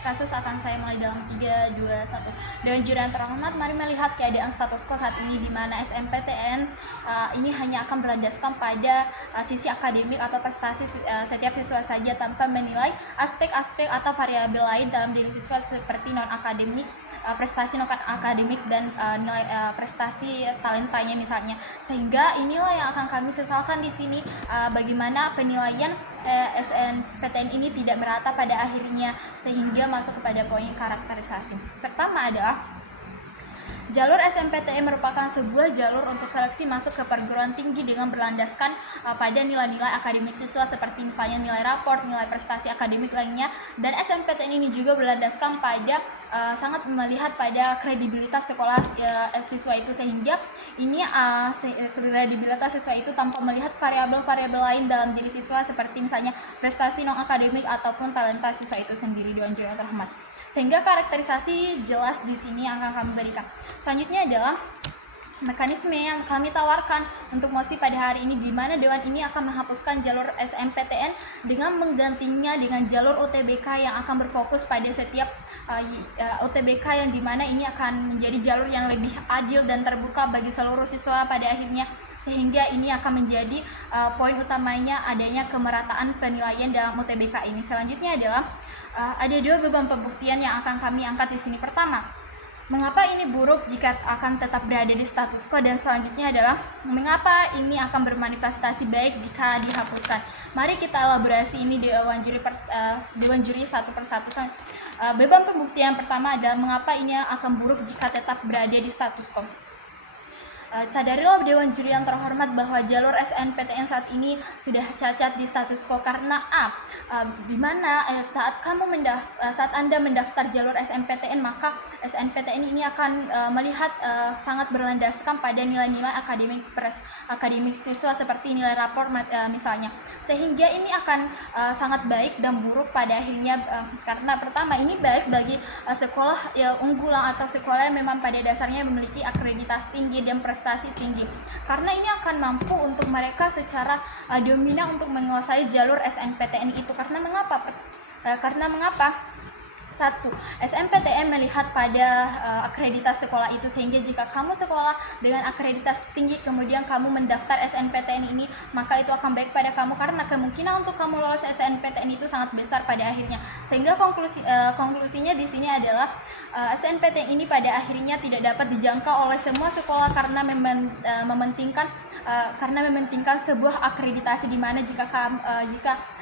kasus akan saya mulai dalam 3, 2, 1. Dewan Juri yang terhormat, mari melihat keadaan status quo saat ini di mana SNPTN ini hanya akan berlandaskan pada sisi akademik atau prestasi setiap siswa saja tanpa menilai aspek-aspek atau variabel lain dalam diri siswa seperti non-akademik, prestasi non akademik dan nilai prestasi talentanya misalnya. Sehingga inilah yang akan kami sesalkan di sini, bagaimana penilaian SNPTN ini tidak merata pada akhirnya, sehingga masuk kepada poin karakterisasi. Pertama adalah jalur SNPTN merupakan sebuah jalur untuk seleksi masuk ke perguruan tinggi dengan berlandaskan pada nilai-nilai akademik siswa seperti misalnya nilai raport, nilai prestasi akademik lainnya, dan SNPTN ini juga berlandaskan pada sangat melihat pada kredibilitas sekolah siswa itu, sehingga ini kredibilitas siswa itu tanpa melihat variabel-variabel lain dalam diri siswa seperti misalnya prestasi non akademik ataupun talenta siswa itu sendiri. Dewan Juri yang terhormat, sehingga karakterisasi jelas di sini yang akan kami berikan. Selanjutnya adalah mekanisme yang kami tawarkan untuk mosi pada hari ini, di mana Dewan ini akan menghapuskan jalur SNPTN dengan menggantinya dengan jalur UTBK yang akan berfokus pada setiap UTBK, yang dimana ini akan menjadi jalur yang lebih adil dan terbuka bagi seluruh siswa pada akhirnya, sehingga ini akan menjadi poin utamanya adanya kemerataan penilaian dalam UTBK ini. Selanjutnya adalah ada 2 beban pembuktian yang akan kami angkat di sini. Pertama, mengapa ini buruk jika akan tetap berada di status quo, dan selanjutnya adalah mengapa ini akan bermanifestasi baik jika dihapuskan. Mari kita elaborasi ini Dewan Juri satu persatu. Beban pembuktian pertama adalah mengapa ini akan buruk jika tetap berada di status quo. Sadarilah Dewan Juri yang terhormat bahwa jalur SNPTN saat ini sudah cacat di status quo karena di mana saat Anda mendaftar jalur SNPTN, maka SNPTN ini akan melihat sangat berlandaskan pada nilai-nilai akademik siswa seperti nilai rapor misalnya, sehingga ini akan sangat baik dan buruk pada akhirnya, karena pertama ini baik bagi sekolah unggulan atau sekolah yang memang pada dasarnya memiliki akreditasi tinggi dan prestasi tinggi, karena ini akan mampu untuk mereka secara dominan untuk menguasai jalur SNPTN itu. Karena mengapa? Satu, SNPTN melihat pada akreditasi sekolah itu, sehingga jika kamu sekolah dengan akreditasi tinggi kemudian kamu mendaftar SNPTN ini, maka itu akan baik pada kamu karena kemungkinan untuk kamu lolos SNPTN itu sangat besar pada akhirnya. Sehingga konklusinya di sini adalah SNPTN ini pada akhirnya tidak dapat dijangkau oleh semua sekolah karena mementingkan sebuah akreditasi, di mana jika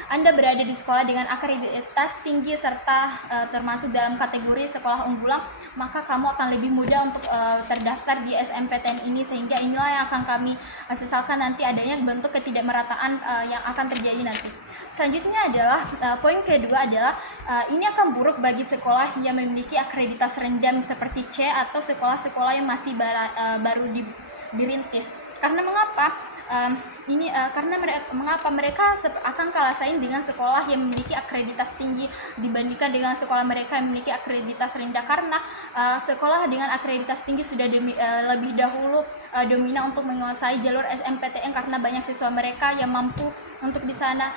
Anda berada di sekolah dengan akreditas tinggi serta termasuk dalam kategori sekolah unggulan, maka kamu akan lebih mudah untuk terdaftar di SNPTN ini, sehingga inilah yang akan kami sesalkan nanti adanya bentuk ketidakmerataan yang akan terjadi nanti. Selanjutnya adalah poin kedua adalah ini akan buruk bagi sekolah yang memiliki akreditas rendah seperti C atau sekolah-sekolah yang masih baru dirintis. Karena mengapa? Mengapa mereka akan kalah saing dengan sekolah yang memiliki akreditas tinggi dibandingkan dengan sekolah mereka yang memiliki akreditas rendah, karena sekolah dengan akreditas tinggi sudah lebih dahulu dominan untuk menguasai jalur SNPTN karena banyak siswa mereka yang mampu untuk di sana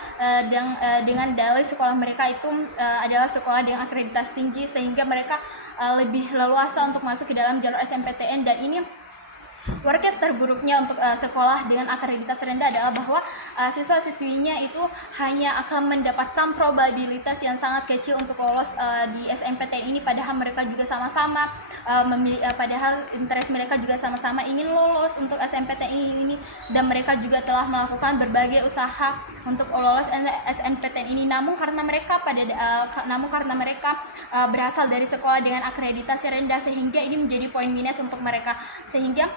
dengan dalih sekolah mereka itu adalah sekolah dengan akreditas tinggi, sehingga mereka lebih leluasa untuk masuk ke dalam jalur SNPTN. Dan ini workcase terburuknya untuk sekolah dengan akreditas rendah adalah bahwa siswa-siswinya itu hanya akan mendapatkan probabilitas yang sangat kecil untuk lolos di SNPTN ini, padahal mereka juga sama-sama padahal interest mereka juga sama-sama ingin lolos untuk SNPTN ini, dan mereka juga telah melakukan berbagai usaha untuk lolos SNPTN ini. Namun karena mereka berasal dari sekolah dengan akreditasi rendah, sehingga ini menjadi poin minus untuk mereka. Sehingga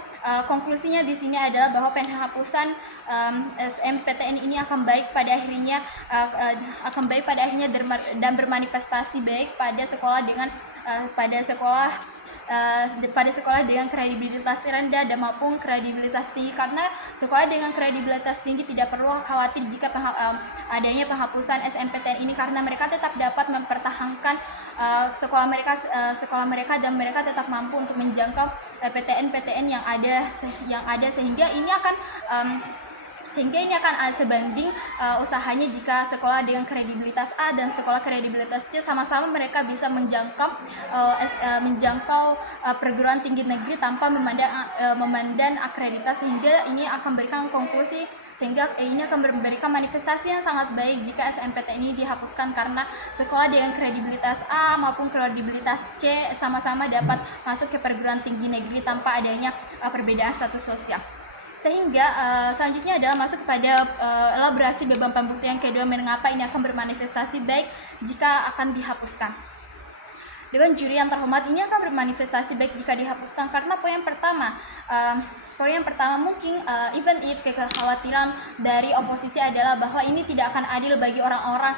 konklusinya di sini adalah bahwa penghapusan SNPTN ini akan baik pada akhirnya dan bermanifestasi baik pada sekolah dengan kredibilitas rendah dan maupun kredibilitas tinggi, karena sekolah dengan kredibilitas tinggi tidak perlu khawatir jika adanya penghapusan SNPTN ini, karena mereka tetap dapat mempertahankan sekolah mereka dan mereka tetap mampu untuk menjangkau PTN yang ada, sehingga ini akan sehingga ini akan sebanding usahanya jika sekolah dengan kredibilitas A dan sekolah kredibilitas C sama-sama mereka bisa menjangkau perguruan tinggi negeri tanpa memandang akreditas, sehingga ini akan memberikan konklusi, sehingga ini akan memberikan manifestasi yang sangat baik jika SNMPTN ini dihapuskan, karena sekolah dengan kredibilitas A maupun kredibilitas C sama-sama dapat masuk ke perguruan tinggi negeri tanpa adanya perbedaan status sosial. Sehingga selanjutnya adalah masuk kepada elaborasi beban pembuktian kedua mengapa ini akan bermanifestasi baik jika akan dihapuskan. Dewan juri yang terhormat, ini akan bermanifestasi baik jika dihapuskan karena poin yang pertama mungkin even if kekhawatiran dari oposisi adalah bahwa ini tidak akan adil bagi orang-orang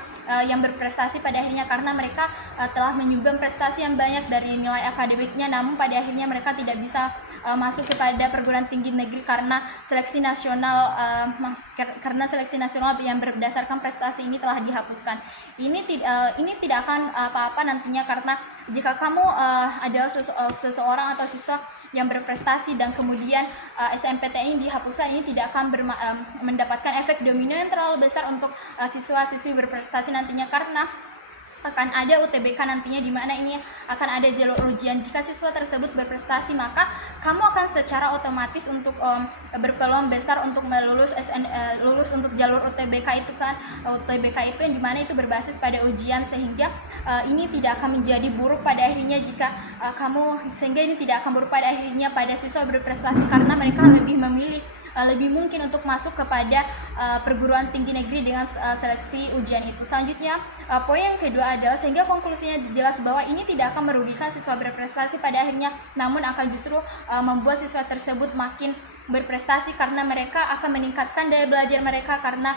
yang berprestasi pada akhirnya, karena mereka telah menyumbang prestasi yang banyak dari nilai akademiknya, namun pada akhirnya mereka tidak bisa masuk kepada perguruan tinggi negeri karena seleksi nasional yang berdasarkan prestasi ini telah dihapuskan. Ini tidak akan apa-apa nantinya, karena jika kamu adalah seseorang atau siswa yang berprestasi dan kemudian SNMPTN ini dihapuskan, ini tidak akan mendapatkan efek domino yang terlalu besar untuk siswa-siswi berprestasi nantinya, karena akan ada UTBK nantinya, di mana ini akan ada jalur ujian. Jika siswa tersebut berprestasi, maka kamu akan secara otomatis untuk berpeluang besar untuk lulus untuk jalur UTBK itu kan. UTBK itu yang dimana itu berbasis pada ujian, sehingga ini tidak akan menjadi buruk pada akhirnya sehingga ini tidak akan buruk pada akhirnya pada siswa berprestasi, karena mereka lebih mungkin untuk masuk kepada perguruan tinggi negeri dengan seleksi ujian itu. Selanjutnya, poin yang kedua adalah sehingga konklusinya jelas bahwa ini tidak akan merugikan siswa berprestasi pada akhirnya, namun akan justru membuat siswa tersebut makin berprestasi karena mereka akan meningkatkan daya belajar mereka karena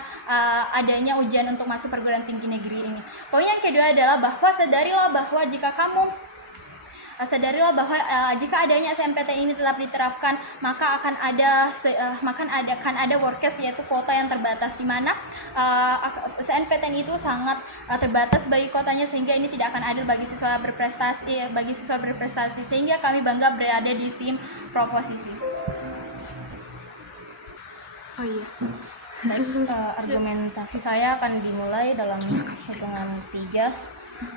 adanya ujian untuk masuk perguruan tinggi negeri ini. Poin yang kedua adalah bahwa sadarilah bahwa jika adanya SNMPTN ini tetap diterapkan, maka akan ada workcast, yaitu kuota yang terbatas, di mana SNMPTN itu sangat terbatas bagi kuotanya, sehingga ini tidak akan adil bagi siswa berprestasi, sehingga kami bangga berada di tim proposisi. Baik, argumentasi saya akan dimulai dalam hitungan 3,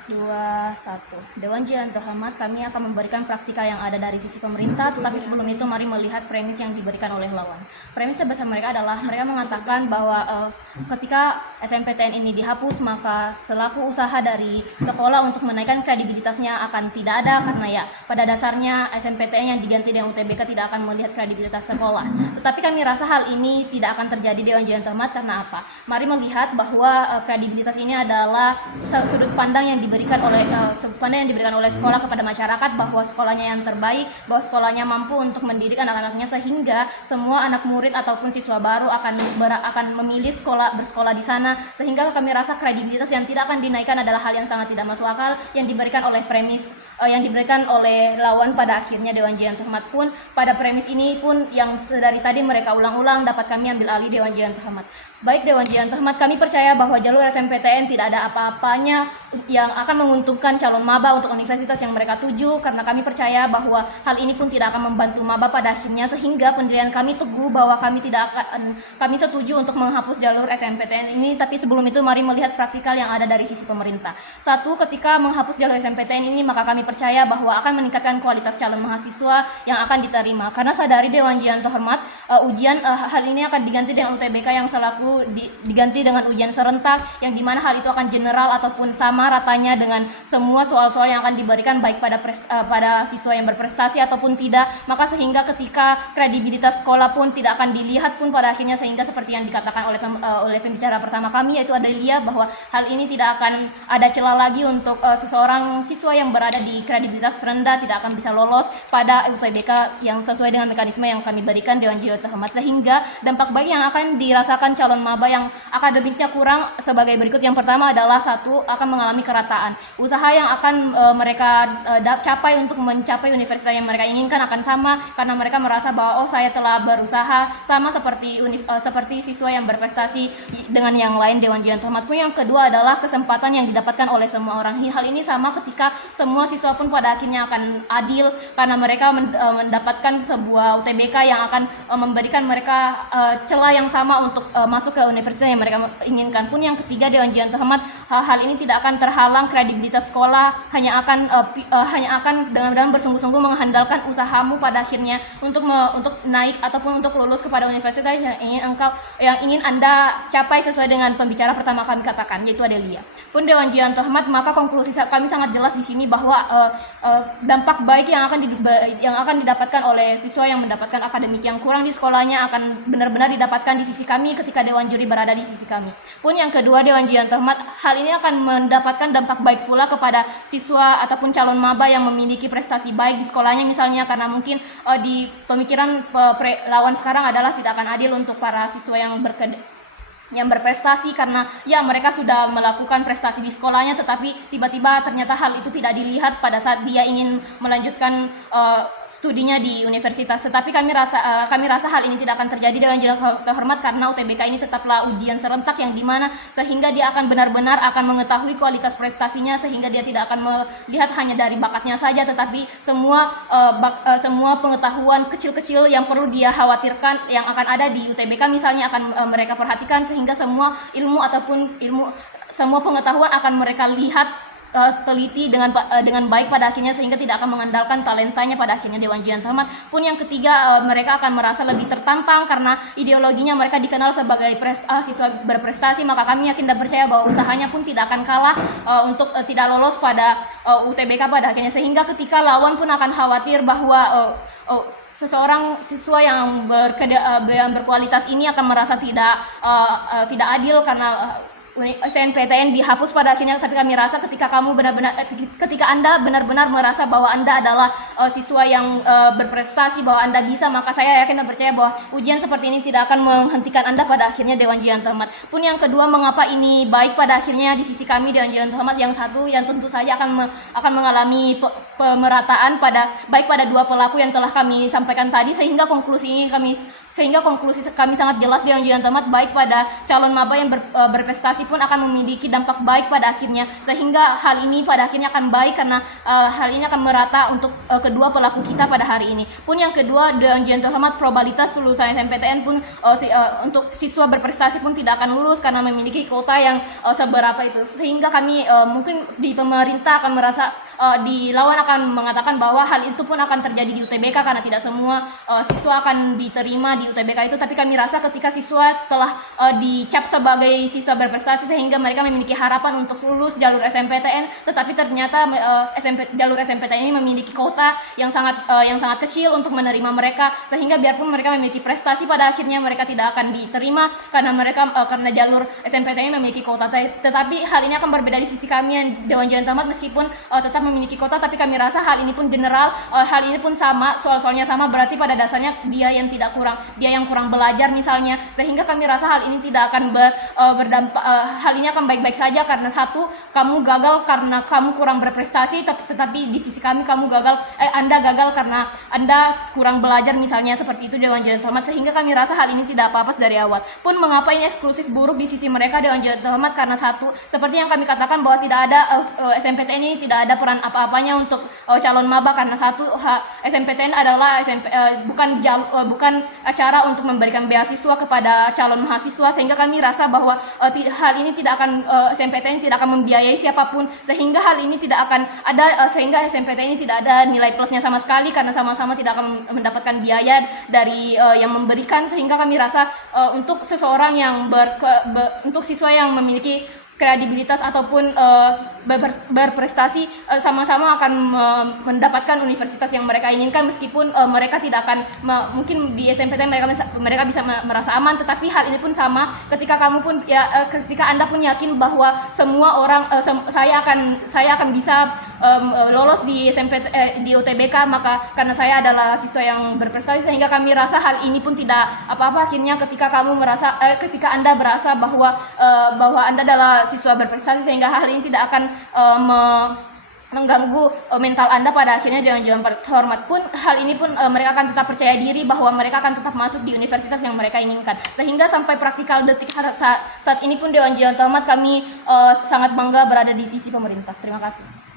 2, 1. Dewan juri yang terhormat, kami akan memberikan praktika yang ada dari sisi pemerintah, tetapi sebelum itu mari melihat premis yang diberikan oleh lawan. Premis sebesar mereka adalah mereka mengatakan bahwa ketika SNMPTN ini dihapus, maka selaku usaha dari sekolah untuk menaikkan kredibilitasnya akan tidak ada, karena ya pada dasarnya SNMPTN yang diganti dengan UTBK tidak akan melihat kredibilitas sekolah. Tetapi kami rasa hal ini tidak akan terjadi Dewan juri yang terhormat. Karena apa? Mari melihat bahwa kredibilitas ini adalah sudut pandang yang diberikan oleh sekolah kepada masyarakat, bahwa sekolahnya yang terbaik, bahwa sekolahnya mampu untuk mendidik anak-anaknya, sehingga semua anak murid ataupun siswa baru akan memilih bersekolah di sana, sehingga kami rasa kredibilitas yang tidak akan dinaikkan adalah hal yang sangat tidak masuk akal yang diberikan oleh yang diberikan oleh lawan. Pada akhirnya Dewan juri yang terhormat pun pada premis ini pun yang dari tadi mereka ulang-ulang dapat kami ambil alih Dewan juri yang terhormat. Baik Dewan juri yang terhormat, kami percaya bahwa jalur SNMPTN tidak ada apa-apanya yang akan menguntungkan calon maba untuk universitas yang mereka tuju, karena kami percaya bahwa hal ini pun tidak akan membantu maba pada akhirnya, sehingga pendirian kami teguh bahwa kami setuju untuk menghapus jalur SNMPTN ini. Tapi sebelum itu mari melihat praktikal yang ada dari sisi pemerintah. Satu, ketika menghapus jalur SNMPTN ini, maka kami percaya bahwa akan meningkatkan kualitas calon mahasiswa yang akan diterima, karena sadari Dewan juri yang terhormat, hal ini akan diganti dengan UTBK yang selaku diganti dengan ujian serentak, yang dimana hal itu akan general ataupun sama ratanya dengan semua soal-soal yang akan diberikan baik pada siswa yang berprestasi ataupun tidak, maka sehingga ketika kredibilitas sekolah pun tidak akan dilihat pun pada akhirnya, sehingga seperti yang dikatakan oleh pembicara pertama kami, yaitu Adelia, bahwa hal ini tidak akan ada celah lagi untuk seseorang siswa yang berada di kredibilitas rendah tidak akan bisa lolos pada UTBK yang sesuai dengan mekanisme yang kami berikan Dewan juri yang terhormat, sehingga dampak baik yang akan dirasakan calon maba yang akademiknya kurang sebagai berikut. Yang pertama adalah satu, akan mengalami kerataan. Usaha yang akan mereka capai untuk mencapai universitas yang mereka inginkan akan sama, karena mereka merasa bahwa saya telah berusaha sama seperti siswa yang berprestasi dengan yang yang lain Dewan Jian Terhormat. Pun yang kedua adalah kesempatan yang didapatkan oleh semua orang. Hal ini sama ketika semua siswa pun pada akhirnya akan adil karena mereka mendapatkan sebuah UTBK yang akan memberikan mereka celah yang sama untuk masuk ke universitas yang mereka inginkan. Pun yang ketiga Dewan Jian Terhormat, hal ini tidak akan terhalang kredibilitas sekolah, hanya akan dengan bersungguh-sungguh mengandalkan usahamu pada akhirnya untuk naik ataupun untuk lulus kepada universitas yang ingin Anda capai sesuai dengan pembicara pertama kami katakan, yaitu Adelia. Pun Dewan Jian Terhormat, maka konklusi kami sangat jelas di sini bahwa dampak baik yang akan didapatkan oleh siswa yang mendapatkan akademik yang kurang di sekolahnya akan benar-benar didapatkan di sisi kami ketika Dewan Juri berada di sisi kami. Pun yang kedua Dewan Jian Terhormat, hal ini akan mendapatkan dampak baik pula kepada siswa ataupun calon maba yang memiliki prestasi baik di sekolahnya misalnya, karena mungkin di pemikiran lawan sekarang adalah tidak akan adil untuk para siswa yang berprestasi karena ya mereka sudah melakukan prestasi di sekolahnya, tetapi tiba-tiba ternyata hal itu tidak dilihat pada saat dia ingin melanjutkan studinya di universitas. Tetapi kami rasa hal ini tidak akan terjadi Dewan Jian Terhormat karena UTBK ini tetaplah ujian serentak yang dimana sehingga dia akan benar-benar akan mengetahui kualitas prestasinya, sehingga dia tidak akan melihat hanya dari bakatnya saja, tetapi semua pengetahuan kecil-kecil yang perlu dia khawatirkan yang akan ada di UTBK misalnya akan mereka perhatikan, sehingga semua semua pengetahuan akan mereka lihat teliti dengan baik pada akhirnya, sehingga tidak akan mengandalkan talentanya pada akhirnya Dewan Jian Terhormat. Pun yang ketiga, mereka akan merasa lebih tertantang karena ideologinya mereka dikenal sebagai siswa berprestasi, maka kami yakin dan percaya bahwa usahanya pun tidak akan kalah untuk tidak lolos pada UTBK pada akhirnya, sehingga ketika lawan pun akan khawatir bahwa seseorang siswa yang berkualitas ini akan merasa tidak adil karena SNPTN dihapus pada akhirnya. Tapi kami rasa ketika Anda benar-benar merasa bahwa Anda adalah siswa yang berprestasi, bahwa Anda bisa, maka saya yakin dan percaya bahwa ujian seperti ini tidak akan menghentikan Anda pada akhirnya Dewan Jian Terhormat. Pun yang kedua, mengapa ini baik pada akhirnya di sisi kami Dewan Jian Terhormat, yang satu yang tentu saja akan mengalami pemerataan baik pada dua pelaku yang telah kami sampaikan tadi, sehingga konklusi kami sangat jelas Dewan Jian Terhormat baik pada calon maba yang berprestasi pun akan memiliki dampak baik pada akhirnya, sehingga hal ini pada akhirnya akan baik karena hal ini akan merata untuk kedua pelaku kita pada hari ini. Pun yang kedua Dewan Jian Terhormat, probabilitas lulusan SNPTN pun untuk siswa berprestasi pun tidak akan lulus karena memiliki kuota yang seberapa itu, sehingga kami mungkin di pemerintah akan merasa di lawan akan mengatakan bahwa hal itu pun akan terjadi di UTBK karena tidak semua siswa akan diterima di UTBK itu. Tapi kami rasa ketika siswa setelah dicap sebagai siswa berprestasi sehingga mereka memiliki harapan untuk lulus jalur SNMPTN, tetapi ternyata jalur SNMPTN ini memiliki kuota yang sangat kecil untuk menerima mereka, sehingga biarpun mereka memiliki prestasi pada akhirnya mereka tidak akan diterima karena jalur SNMPTN ini memiliki kuota. Tetapi hal ini akan berbeda di sisi kami yang Dewan Jian Terhormat, meskipun tetap memiliki kota, tapi kami rasa hal ini pun general, hal ini pun sama, soal-soalnya sama, berarti pada dasarnya dia yang kurang belajar misalnya, sehingga kami rasa hal ini tidak akan berdampak, hal ini akan baik-baik saja karena satu, kamu gagal karena kamu kurang berprestasi, tetapi di sisi kami Anda gagal karena Anda kurang belajar misalnya, seperti itu Dewan Jian Terhormat, sehingga kami rasa hal ini tidak apa-apa dari awal. Pun mengapa ini eksklusif buruk di sisi mereka Dewan Jian Terhormat, karena satu, seperti yang kami katakan bahwa tidak ada SNMPTN ini tidak ada peran apa-apanya untuk calon maba, karena satu, SNMPTN adalah bukan acara untuk memberikan beasiswa kepada calon mahasiswa, sehingga kami rasa bahwa hal ini tidak akan SNMPTN tidak akan membiayai siapapun, sehingga hal ini tidak akan ada, sehingga SNMPTN ini tidak ada nilai plusnya sama sekali karena sama-sama tidak akan mendapatkan biaya dari yang memberikan, sehingga kami rasa untuk seseorang yang untuk siswa yang memiliki kredibilitas ataupun berprestasi sama-sama akan mendapatkan universitas yang mereka inginkan, meskipun mereka tidak akan mungkin di SNMPTN mereka bisa merasa aman, tetapi hal ini pun sama ketika ketika Anda pun yakin bahwa semua orang saya akan bisa lolos di di UTBK, maka karena saya adalah siswa yang berprestasi, sehingga kami rasa hal ini pun tidak apa-apa akhirnya ketika Anda merasa bahwa Anda adalah siswa berprestasi, sehingga hal ini tidak akan mengganggu mental Anda, pada akhirnya Dewan Jurang Terhormat pun hal ini pun mereka akan tetap percaya diri bahwa mereka akan tetap masuk di universitas yang mereka inginkan. Sehingga sampai praktikal detik saat ini pun Dewan Jurang Terhormat kami sangat bangga berada di sisi pemerintah. Terima kasih.